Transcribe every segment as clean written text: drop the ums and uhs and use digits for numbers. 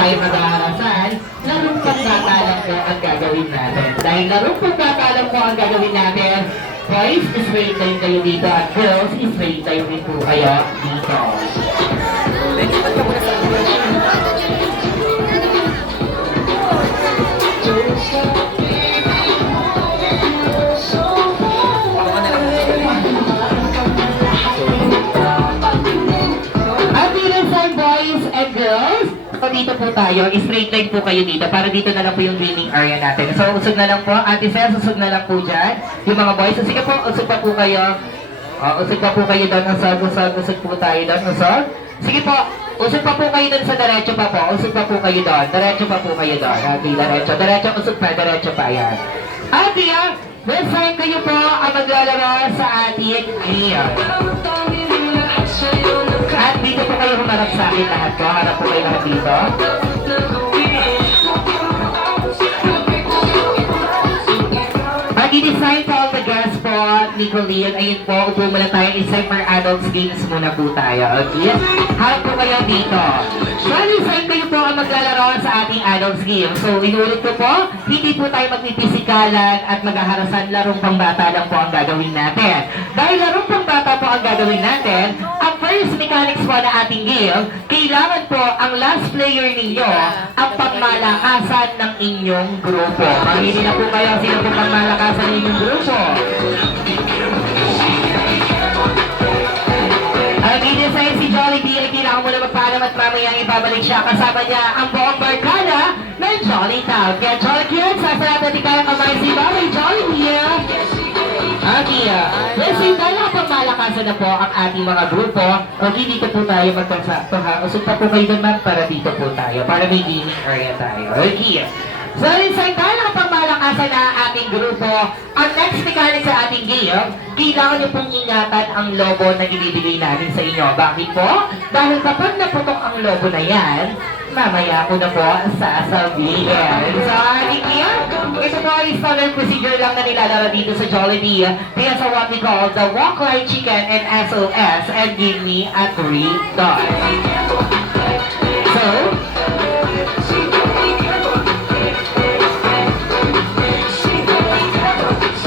tayo mag-aarasan, larong pagkakalang po ang gagawin natin. Dahil larong pagkakalang po ang gagawin natin, boys, straight line kayo dito at girls, straight line rin po kayo dito. Boys and girls, so dito po tayo, straight line po kayo dito para dito na lang po yung gleaming area natin. So usog na lang po, Ate Sel, usog na lang po dyan. Yung mga boys, so sige po, usog pa po kayo. Usog pa po kayo doon, usog po tayo doon, usog. Sige po, usog pa po kayo doon sa diretso pa po, usog pa po kayo doon, diretso pa po kayo doon. Okay, diretso, usog pa, diretso pa, yan. Ate, this time kayo po ang maglalaro sa ating game. At dito po kayo humarap sa akin lahat po. Harap po kayo lahat dito. Pag-i-design po ang the-guest po, Nicolene. Ayun po, upo muna tayo. Design for adults games muna po tayo. Okay? Harap po kayo dito. Pag-i-design kayo po ang maglalaro sa ating adults game. So, inulit ko po, hindi po tayo magpipisikalan at maghaharasan. Larong pangbata lang po ang gagawin natin. Dahil larong pangbata po ang gagawin natin, ang first mechanics po na ating game, kailangan po ang last player ninyo ang pagmalakasan ng inyong grupo. Mamili na po kayo sino po pagmalakasan ng inyong grupo. Ang i-design si Jollibee ay kailangan mo na magpaalam at mamaya ibabalik siya kasama niya ang buong barkada ng Jolly Town. Kaya Jolly Kids, sasarap natin kayo kamay si Babay Jollibee. Okay, let's say dahil nakapagmalakasan na po ang ating mga grupo, okay, dito po tayo magkasakto ha. Usog pa po kayo doon ma'am para dito po tayo, para may gaming area tayo. Okay. So, inside dahil nakapagmalakasan na ang ating grupo, ang next mechanic sa ating game, kailangan niyo pong ingatan ang lobo na ibibigay namin sa inyo. Bakit po? Dahil kapag naputok ang lobo na yan, mamaya ko na po sasabihin. So, ating game, ito po ay standard procedure lang na nilalaro dito sa Jollibee. Kaya sa what we call the Walk Like Chicken and SOS and Give Me a $3.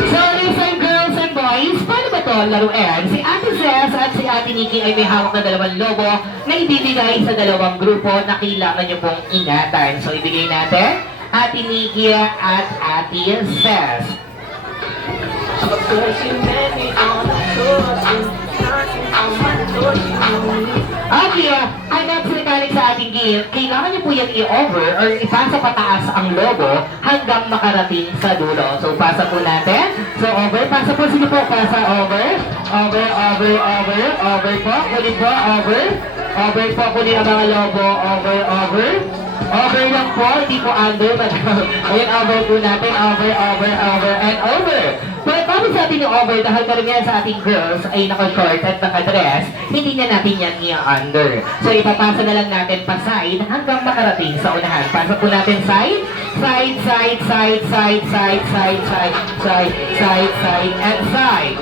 So, listen girls and boys, paano ba ito laruin? Si Ate Cez at si Ate Nikki ay may hawak na dalawang lobo na ibibigay sa dalawang grupo na kailangan nyo pong ingatan. So, ibigay natin Ate Nikki at Ate Cez. Okay, ang next mechanic sa ating game, kailangan niyo po yan i-over or ipasa pataas ang lobo hanggang makarating sa dulo. So, pasa po natin. So, over. Pasa po. Sige po. Pasa. Over. Over, over, over. Over po. Kunin po. Over. Over po. Kunin ang mga lobo. Over, over. Over lang po. Hindi po under. Ayan, over po natin. Over, over, over, and over. But kami sa atin yung over, dahil karamihan sa ating girls ay naka-short at naka-dress, hindi na natin yan i-under. So, ipapasa na lang natin pa side hanggang makarating sa unahan. Pasa po natin side, side, side, side, side, side, side, side, side, side, side, and side.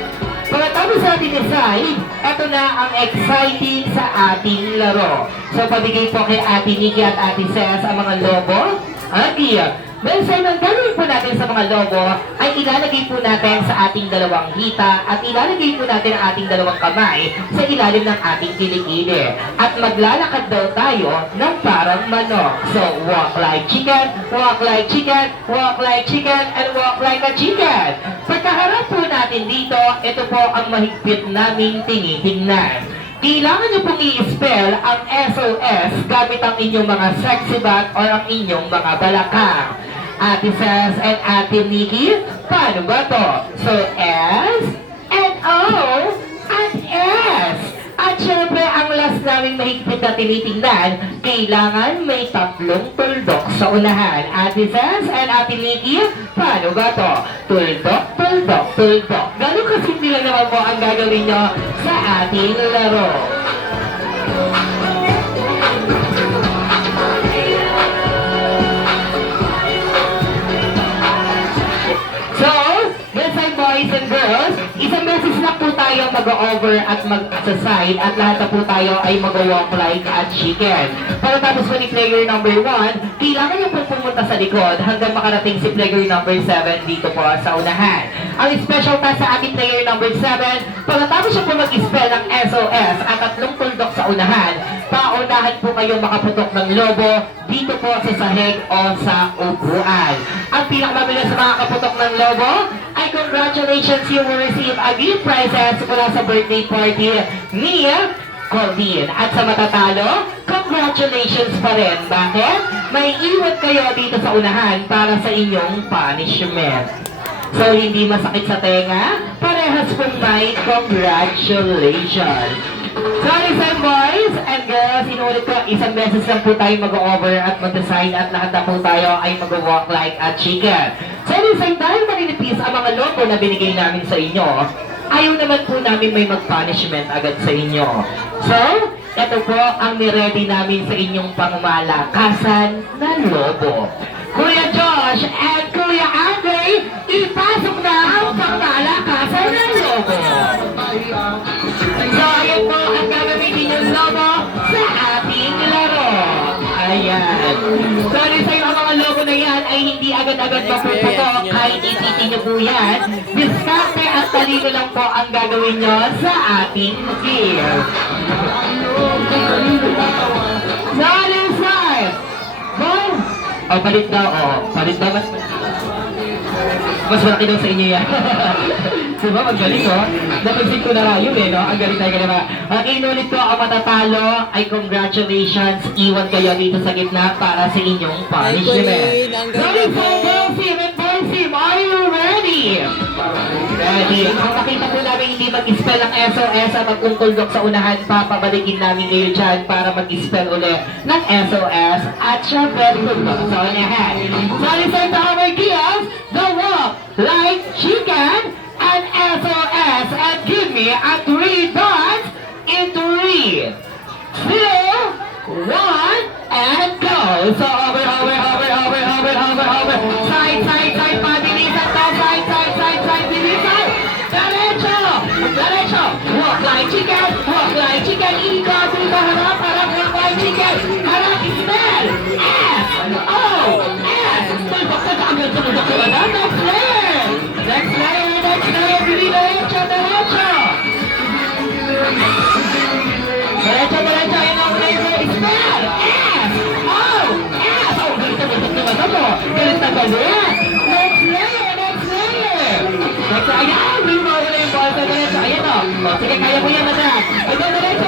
Pagkatapos sa ating side, ito na ang exciting sa ating laro. So, pabigay po kay Ate Nikki at Ate Cez ang mga lobo. Okay. Well, sir, ang gagawin po natin sa mga lobo ay ilalagay po natin sa ating dalawang hita at ilalagay po natin ang ating dalawang kamay sa ilalim ng ating kilikili. At maglalakad daw tayo ng parang manok. So, walk like chicken, walk like chicken, walk like chicken, and walk like a chicken. Pagkaharap po natin dito, ito po ang mahigpit naming tinitingnan. Kailangan nyo pong i-spell ang SOS gamit ang inyong mga sexy bat or ang inyong mga balakang. Ate Cez and Ate Nikki, paano ba to? So, S, and O, at S. At syempre, ang last naming mahigpit na tinitingnan, kailangan may tatlong tuldok sa unahan. Ate Cez and Ate Nikki, paano ba to? Tuldok, tuldok, tuldok. Ganun kasimple lang naman po ang gagawin nyo sa ating laro. So, boys and girls, isang beses lang po tayo mag-over at mag-assign at lahat na po tayo ay mag-walk like at chicken. Pagkatapos po ni player number 1, kailangan niyo po pumunta sa likod hanggang makarating si player number 7 dito po sa unahan. Ang special task sa ating player number 7, pagkatapos siya po mag-spell ng SOS at tatlong tuldok sa unahan, paunahan po kayo makaputok ng lobo dito po sa sahig o sa upuan. Ang pinakamabilis sa mga kaputok ng lobo ay congratulations, you will receive a gift prizes mula sa birthday party ni Colleen. At sa matatalo, congratulations pa rin. Bakit? May iwan kayo dito sa unahan para sa inyong punishment. So, hindi masakit sa tenga, parehas pong may congratulations. So, listen boys and girls, inulit ko, isang beses lang po tayo mag-over at mag-design at lahat na po tayo ay mag-walk like a chicken. So, listen, dahil maninipis ang mga logo na binigay namin sa inyo, ayaw naman po namin may mag-punishment agad sa inyo. So, ito po ang niready namin sa inyong pangmalakasan na lobo. Kuya Josh and Kuya Andre, ipasok na ang pangmalakasan na lobo. So, ayan po ang gagamitin yung logo sa ating laro. Ayan. Sorry sa'yo, ang mga logo na yan ay hindi agad-agad mapuputok kahit ipitin nyo po yan. Diskarte at talino lang po ang gagawin nyo sa ating game. Sorry, sir! Boy! Oh, palit daw, oh. Palit daw, mas malaki daw sa inyo yan. Diba, magaling, oh. Napansin ko na nga yun, eh, no? Ang galing tayo ganun. Okay, inulit ko, ang matatalo ay congratulations. Iwan kayo dito sa gitna para sa inyong punishment. Ready for Delphine and Delphine, are you ready? Ready. Kung makita po namin hindi mag-spell ang SOS at magkungkuldok sa unahan, papabalikin namin kayo dyan para mag-spell ulit ng SOS at syempre tuldok sa unahan. So, listen to our gears, the walk like chicken and SOS, and give me a 3 dots in 3, 2, 1, and go. So over, side, pabilisan to, side, bilisan. Derecho, walk like chicken, ikot, harap, walk like chicken, harap, smell, S, O, S, tuldok, next layer, derecho. Derecho, yun ang laser, smell, S, O, S, oh, galit na galit. Next layer. Ayan, lumawa na yung ball sa derecho, ayan o. O, sige, kaya mo yan, madam. Ito, derecho.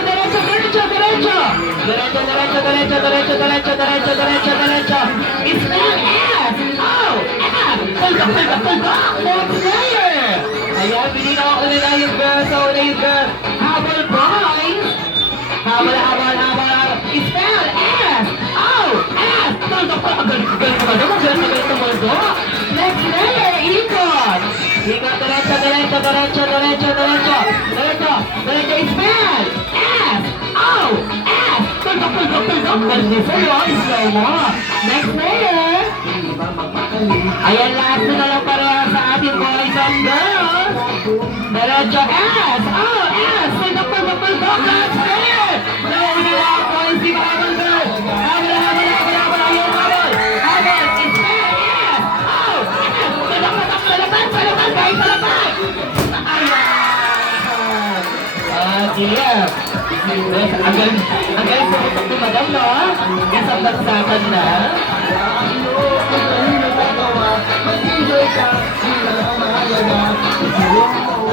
Smell, S, O, S, tuldok, next layer. Ayan, binili ako nila yung girl, so na yung girl. Habol, boys. Habol. Spell, S, O, S. Tuldok. Galit na mundo. Next layer, ikot. Ikot, derecho. Spell, S, O, S. Tuldok. Galit slow mo. Next layer. Ayan, last na lang pareha sa ating boys and girls. Derecho, S, O, S. Tuldok, last layer. Nauna na ang boys, di ba habol, girl? Habol, ayun, habol. Spell, S, O, S. Tuldok, palaban, guys, palaban. Ayan. Okay. Ang galing pumuntok ni madam, no? Isang bagsakan na.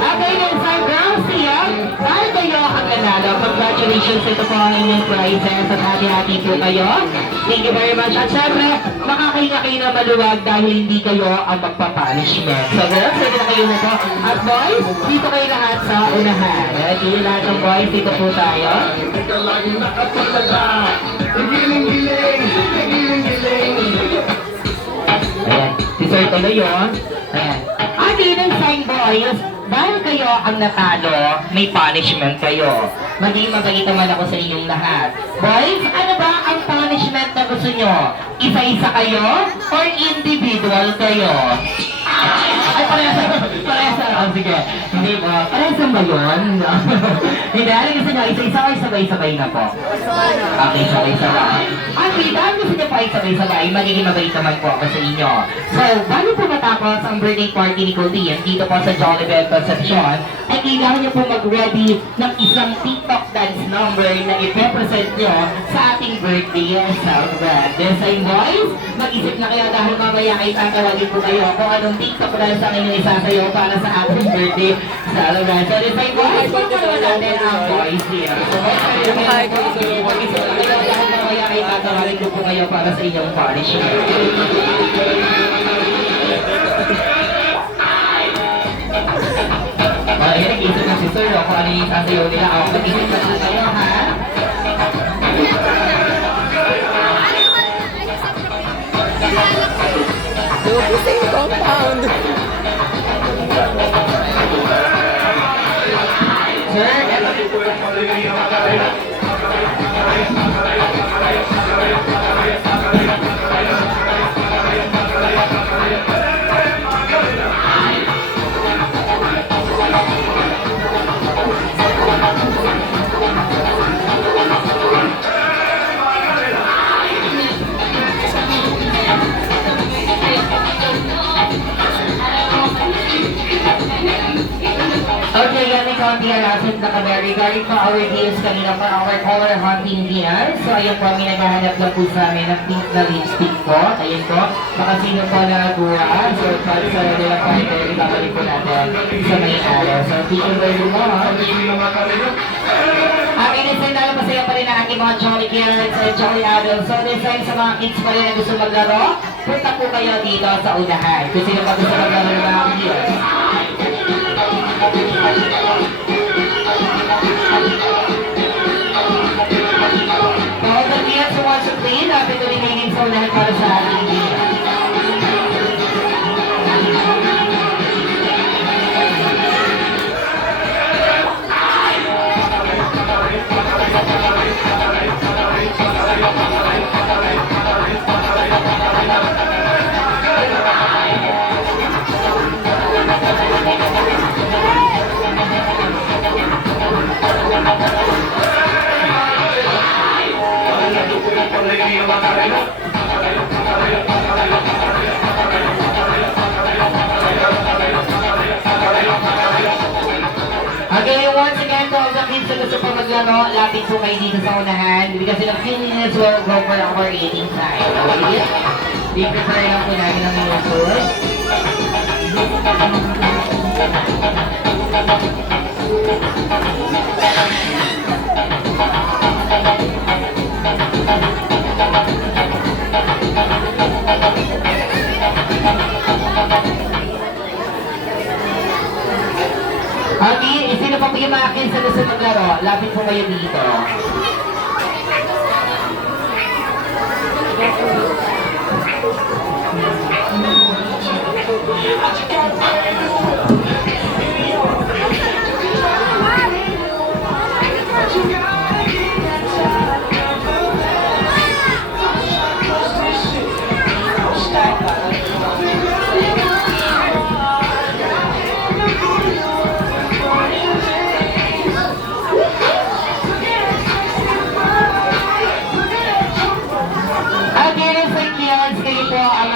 Okay, guys, our girls here, dahil kayo ang nanalo, congratulations, ito po ang inyong prizes at hati-hati po kayo. Thank you very much. At syempre, makakahinga kayo na maluwag dahil hindi kayo ang magpapunishment. So girls, pwede na kayo na po. At boys, dito kayo lahat sa unahan. Ready, lahat ng boys, dito po tayo. Ayan, si Sir tuloy yun. Ayan. At yun sign boys, dahil kayo ang natalo, may punishment kayo. Maging mabait naman ako sa inyong lahat. Boys, ano ba ang punishment na gusto nyo? Isa-isa kayo or individual kayo? Ay, parehas. Oh, sige. Hindi po. Parehas ba yun? Hindi, ano gusto nyo? Isa-isa o sabay-sabay na po? Okay, sabay-sabay. Okay, dahil gusto nyo po ay sabay-sabay, magiging mabait naman po ako sa inyo. So, bago po matapos ang birthday party ni Colleen dito po sa Jollibee Concepcion, ay kailangan nyo po mag-ready ng isang TikTok dance number na ipepresent nyo sa ating birthday celebrant. Design boys, mag-isip na kayo dahil mamaya ay tatawagin po kayo kung anong TikTok dance ang inyong isasayaw para sa ating birthday celebrant. So, design boys, pagkakaroon natin ang boys here. So, mag-isip na kayo dahil mamaya ay tatawagin po kayo para sa inyong party share. Ayan, nag-isip na si Sir kung ano yung sasayaw nila. Ako, nag-isip na si Sir, ha? Same compound. Sir, eto. Okay, yan may konti alasin na kami regarding for our deals kanina for our color hunting deals. So, ayun po, may naghahanap lang po sa amin ng pink na lipstick po. Ayun po, baka sino po na nagura. So, para sa nila po ito, ibabalik po natin sa may araw. So, thank you very much. Aking design na masaya pa rin ang aking mga Jolly Kids and Jolly Adults. So, design sa mga kids pa rin na gusto maglaro, punta po kayo dito sa unahan. Kung sino pa gusto maglaro ng mga kids. All the kids who want to play, lapit to rin sa unahan para sa ating kids. Okay, once again, to all the kids na gusto pa maglaro, lapit po kayo dito sa unahan. Because in a few minutes, we'll go for our eating time. Okay? Be-prepare lang po namin ang inyong food. Okay, sino pa po yung mga kids na gusto maglaro? Lapit po kayo dito.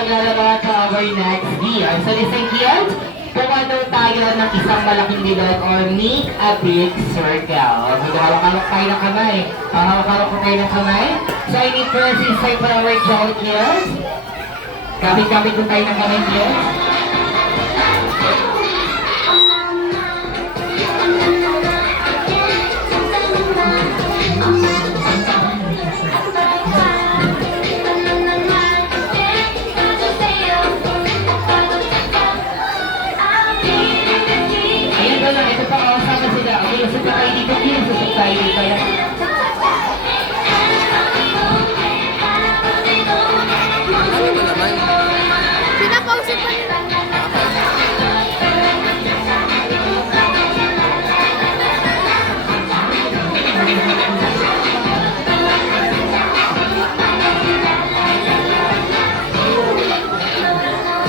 Maglalaro sa our next gear. So, listen kids, pumano tayo ng isang malaking bilog or make a big circle. Hawak-hawak tayo ng kamay. Hawak-hawak ko tayo ng kamay. So, I need first is say for our jolly kids. Kapit-kapit ko tayo ng kamay kids. Pinapausin pa nila.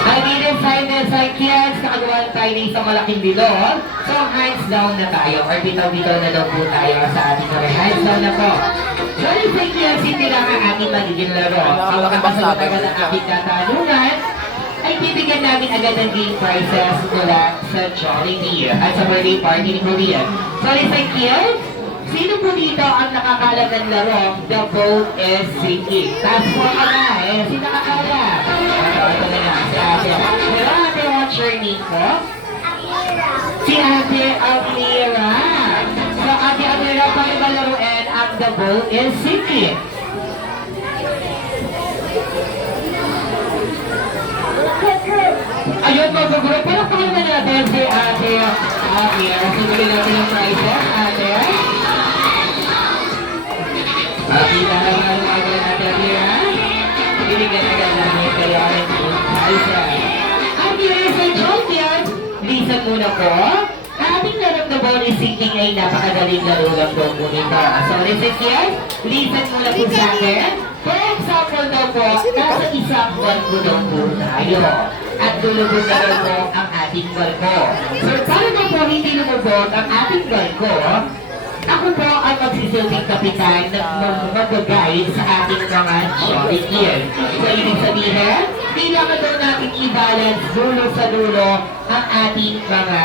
I need a sign tayo ng isang malaking bilog. So, hands down na tayo. Or bitaw-bitaw na daw po tayo sa ating mga hands down na po. So, thank you. Hindi lang ang ating magiging laro. Ang makapasagot ng ating katanungan, ay bibigyan namin agad ng game prizes mula sa Jollibee at sa birthday party ni Korea. So, thank you. Sino po dito ang nakakalam ng laro? The boat is sinking. Task mo ka na eh. Sino nakakalam? Ito na nga, si ate. Pero ate, what's your name po? Si ate Amira. So ate Amira, paano ba laruin ang the boat is sinking? Ayun, magugulog. Pero paano na natin si ate Amira? Sibigyan natin ang prizes, ate. Kita lang ang mga natin niya. Binigyan agad namin kayo ang prizes. At yun sa champions, listen muna po. Ating larong na ball is sinking ay napakadaling laro lang daw po nito. So listen here, listen muna po sa akin. For example daw po, nasa isang barko daw po tayo. At lulubog na daw po ang ating barko. So para na po hindi lumubog ang ating barko, ako po ang magsisilbing kapitan na mag-guide sa ating mga jolly gear. So, ibig sabihin, kailangan daw natin i-balance dulo sa dulo ang ating mga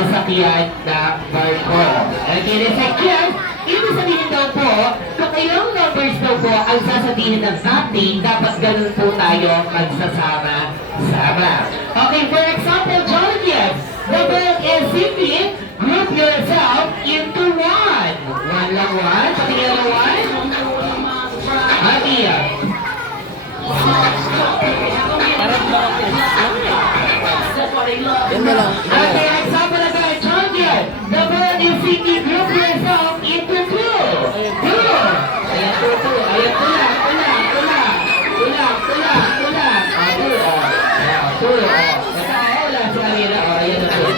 sasakyan na barko. Okay, let's check. Ibig sabihin daw po, kung ilang numbers daw po ang sasabihin ng ating, dapat ganun po tayo magsasama-sama. Okay, for example, jolly gear, the boat is simply group yourself into one. One lang one. Patingin lang one. Happy. Yan na lang. Okay, example na tayo. Champion. The boat is simply group yourself into two. Two. Ayan, two. Ayan, tulang. Ayan, two. Wala si Alina. Ayan na two.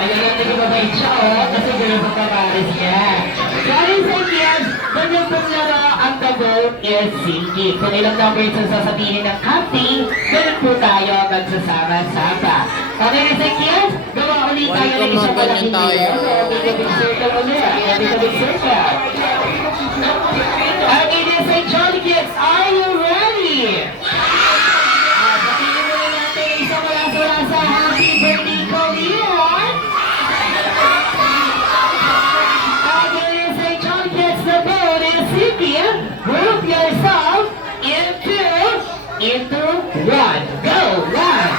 Ayan na nagibabait siya, kasi ganun sa kaparis niya. Sorry sa yes, ganyan pong laro ang the boat is sinking. Kung ilang numbers ang sasabihin ng captain, ganun po tayo magsasama-sama. Okay na sa yes, gawa ulit tayo ng isang malaking video. Big circle ulit. Big circle. Okay na sa Jolly Kids, are you ready? Patingin muna natin ang isang malasa-lasa. Happy birthday, Korean! Group yourself into one. Go, one.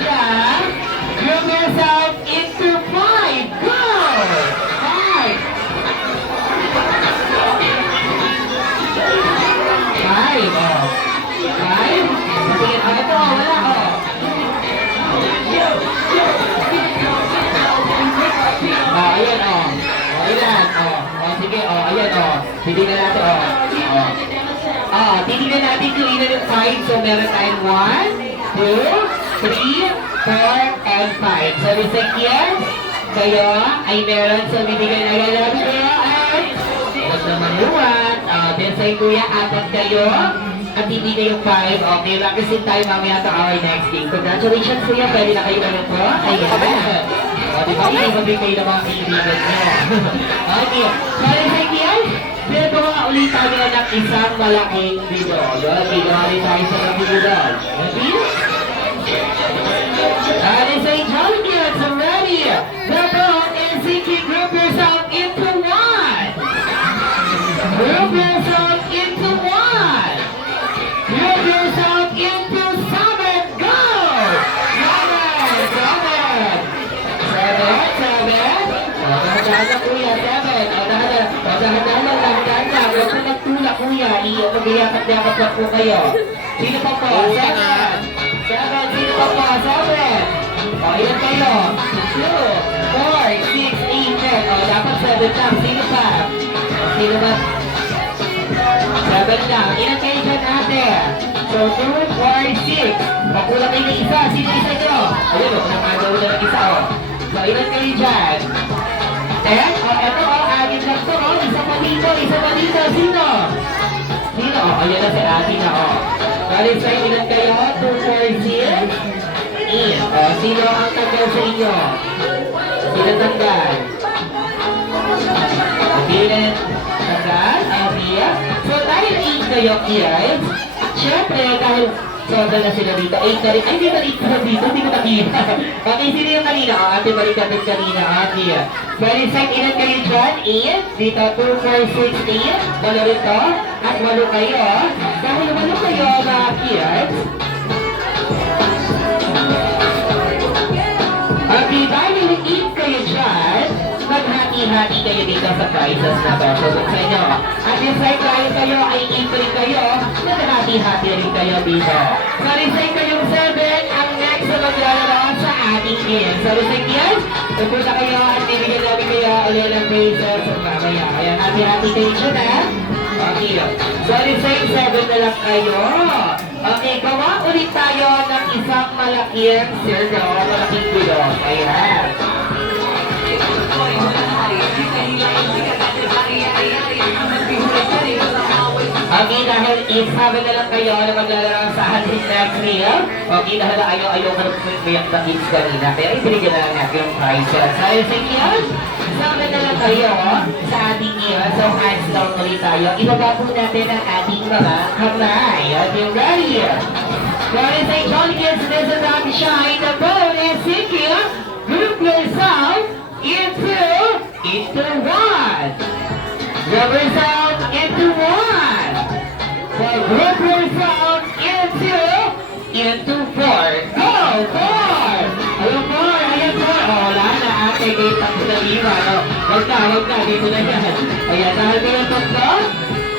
Yeah. Group yourself into five. Go. Five. Five. Oh. Five. Sabihin, ito, wala, ayan, ayan, sige, ayan, titignan natin, titignan natin kung ilan yung 5. So, meron tayong 1, 2, 3, 4, and 5. So, Mr. Kian, kayo ay meron. So, bibigyan na agad natin kayo ay huwag naman yung 1. Then, sa'yo kuya, 4 kayo. At hindi na yung 5. Okay, practicing tayo mamaya to our next game. Congratulations kuya, pwede na kayo naman po. Ayan. Di ba, ibigay kayo ng mga kaibigan niyo. Okay, sorry sa Kian. Gagawa ulit tayo ng isang malaking video. Yun, gagawa rin tayo sa mga video. Ready? That is a Jolly Kids, ready? The boat is sinking. Group yourself into one. Group yourself into one. Group yourself into 7. Go! 7. Kuya, 7. Dahan-dahan lang. Huwag po magtulak, kuya. Mag-iyakat-yakat lang po kayo. Sino pa po? 7. Sino pa po? 7. Ayan kayo. 2, 4, 6, 8, 10. Dapat 7 lang. Sino pa? Sino ba? 7 lang. Ilan kayo dyan, ate? So, 2, 4, 6. Makulang kayo ng isa. Sino isa nyo? Ayun, nakagawa na ng isa, So, ilan kayo dyan? 10? Eto, anin lang to, Isa pa dito. Sino? Ayan na si ate na, Bali sa ilan kayo? 2, 4, 6, 8. Sino ang tanggal sa inyo? Sino tanggal? Sino tanggal? Alvia? So dahil 8 kayo, kids, syempre dahil sobra na sila dito, 8 na rin. Ay, hindi na dito, hindi ko nakita. Okay, sino yung kanina? Ate Maricapit kanina, okay. Very set, ilan kayo dyan? 8, dito 2, 4, 6, 8. Walo rito, at 8 kayo. Dahil 8 kayo, mga kids, okay, dahil 8 kayo dyan, maghati-hati kayo dito sa prizes na to. So, sa inyo. At yung side dahil kayo ay 8 rin kayo, maghati-hati rin kayo dito. So, resign kayong 7 ang next na maglalaro sa ating game. So, resign yan. Pupunta kayo at bibigyan namin kayo ulit ng prizes mamaya. Ayan, hati-hati kayo dyan ha. Okay. So, resign 7 na lang kayo. Okay, gawa ulit tayo ng isang malaking circle, malaking gulong. Ayan. Okay, dahil isabi na lang kayo na maglalaro sa ating next reel. Okay, dahil ayaw ka na pumiyak na kids kanina. Pero ibigyan na lang natin yung prizes. Dahil sa inyo, isabi na lang kayo sa ating reel. So, hands down ulit tayo. Ibaba po natin ang ating mga kamay. At yung ready. Dahil sa John Kids, this is not shine. The boat is sinking. Group yourself into one. Group yourself into one. So group yourself into four. Go, four! Ayun, four! Ayan, four! Oh, wala na ate, kayo tapos na lima. No? Wag na, dito na yan. Ayan, dahil kayo tatlo,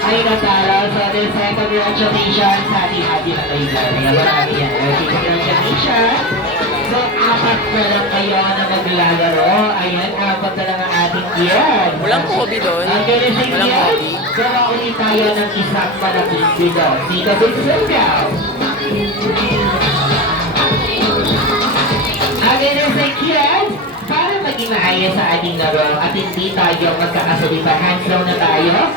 ay natalo. So, the second congratulations sa ating na kayo dyan. Ayan, marami yan. Congratulations! So, 4 na lang kayo na maglalaro. Ayan, 4 na lang ang ating yan. Walang hobby doon. Ang galing Walang yan. hobby. Gawa ulit tayo ng isang malaking video. Dito, Silgaw. Ang galing kids, para maging maayos sa ating laro at hindi tayo magkakasalitan, hands down na tayo.